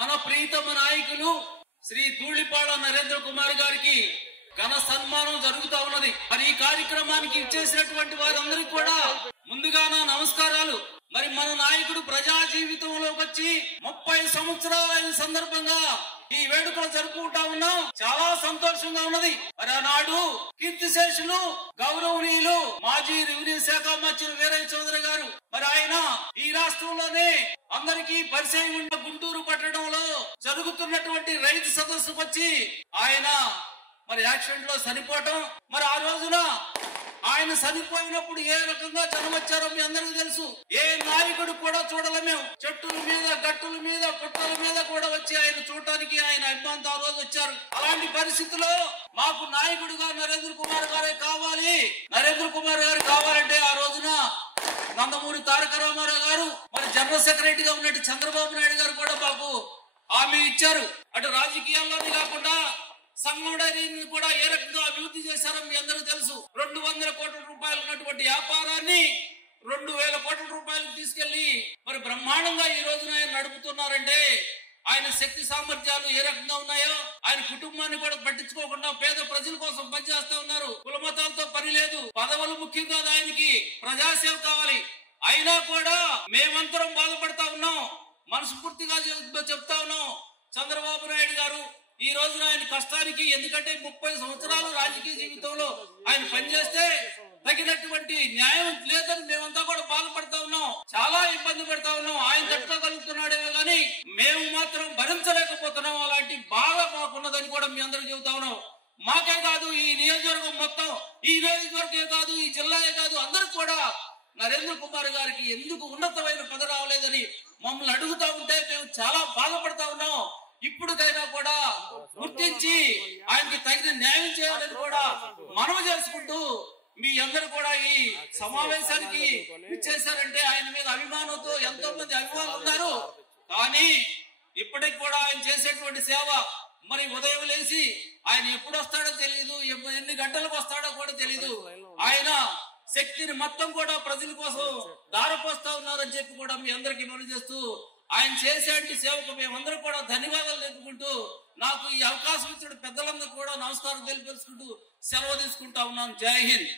మన ప్రీతమ నాయకులు శ్రీ ధూళిపాళ నరేంద్ర కుమార్ గారికి ఘన సన్మానం జరుగుతా ఉన్నది. మరి ఈ కార్యక్రమానికి ఇచ్చేసినటువంటి వారందరికీ కూడా ముందుగా నా నమస్కారాలు. మరి మన నాయకుడు ప్రజా జీవితంలోకి వచ్చి 30 సంవత్సరాలైన సందర్భంగా ఈ వేడుకలు జరుపుకుంటా ఉన్నాం. చాలా సంతోషంగా ఉన్నది. మరి ఆనాడు కీర్తిశేషులు గౌరవనీయులు మాజీ రెవెన్యూ శాఖ మంత్రి వీరయ్య చౌదరి గారు, మరి ఆయన ఈ రాష్ట్రంలోనే అందరికీ పరిచయం ఉన్న గుంటూరు పట్టణంలో జరుగుతున్నటువంటి రైతు సదస్సుకు వచ్చి ఆయన మరి యాక్సిడెంట్ లో చనిపోవటం, మరి ఆ రోజున ఆయన చనిపోయినప్పుడు ఏ రకంగా జనం వచ్చారో మీ అందరికీ తెలుసు. ఏ నాయకుడు కూడా చూడలే. మేము చెట్టుల మీద, గట్టుల మీద, పుట్టల మీద కూడా వచ్చి ఆయన చూడటానికి ఆయన అభిమానులు ఆ రోజు వచ్చారు. అలాంటి పరిస్థితుల్లో మాకు నాయకుడిగా నరేంద్ర కుమార్ గారే కావాలి. నరేంద్ర కుమార్ గారు కావాలంటే ఆ రోజున నందమూరి తారక రామారావు గారు, మరి జనరల్ సెక్రటరీగా ఉన్నట్టు చంద్రబాబు నాయుడు గారు కూడా మాకు హామీ ఇచ్చారు. అటు రాజకీయాల్లోనే కాకుండా సంఘం డైరీని కూడా ఏ రకంగా అభివృద్ధి చేశారో మీ అందరూ తెలుసు. 200 కోట్ల రూపాయలు ఉన్నటువంటి వ్యాపారాన్ని 2000 కోట్ల రూపాయలకు తీసుకెళ్లి మరి బ్రహ్మాండంగా ఈ రోజున ఆయన నడుపుతున్నారంటే ఆయన శక్తి సామర్థ్యాలు ఏ రకంగా ఉన్నాయో, ఆయన కుటుంబాన్ని కూడా పట్టించుకోకుండా పేద ప్రజల కోసం పనిచేస్తా ఉన్నారు. కులమతాలతో పని లేదు, పదవులు ముఖ్యం కాదు, ఆయనకి ప్రజాసేవ కావాలి. అయినా కూడా మేమంతరం బాధపడతా ఉన్నాం. మనస్ఫూర్తిగా చెప్తా ఉన్నాం. చంద్రబాబు నాయుడు గారు ఈ రోజున ఆయన కష్టానికి, ఎందుకంటే 30 సంవత్సరాలు రాజకీయ జీవితంలో ఆయన పనిచేస్తే తగినటువంటి న్యాయం లేదని మేమంతా కూడా బాధపడతా ఉన్నాం. చాలా ఇబ్బంది పడతా ఉన్నాం. ఆయన తట్టుకోగలుగుతున్నాడేమో గానీ మేము మాత్రం భరించలేకపోతున్నాం. అలాంటి బాధ మాకున్నదని కూడా మీ అందరూ చెబుతా ఉన్నాం. మాకే కాదు, ఈ నియోజకవర్గం మొత్తం, ఈ నియోజకవర్గమే కాదు, ఈ జిల్లాయే కాదు, అందరూ కూడా నరేంద్ర కుమార్ గారికి ఎందుకు ఉన్నతమైన పదవి రావలేదని మమ్మల్ని అడుగుతా ఉంటే మేము చాలా బాధపడతా ఉన్నాం. ఇప్పుడుకైనా కూడా గుర్తించి ఆయనకి తగిన న్యాయం చేయాలని కూడా మనవి చేసుకుంటూ మీ అందరూ కూడా ఈ సమావేశానికి ఇచ్చేశారంటే ఆయన మీద అభిమానంతో ఎంతో మంది అభిమానులు ఉన్నారు. కానీ ఇప్పటికి కూడా ఆయన చేసేటువంటి సేవ, మరి ఉదయం లేచి ఆయన ఎప్పుడు వస్తాడో తెలియదు, ఎన్ని గంటలకు వస్తాడో కూడా తెలియదు. ఆయన శక్తిని మొత్తం కూడా ప్రజల కోసం దారపోస్తా ఉన్నారని చెప్పి కూడా మీ అందరికీ మనవి చేస్తూ ఆయన చేసేటి సేవకు మేమందరూ కూడా ధన్యవాదాలు తెలుపుకుంటూ నాకు ఈ అవకాశం ఇచ్చిన పెద్దలందరూ కూడా నమస్కారం తెలియపరుచుకుంటూ సెలవు తీసుకుంటా ఉన్నాను. జై హింద్.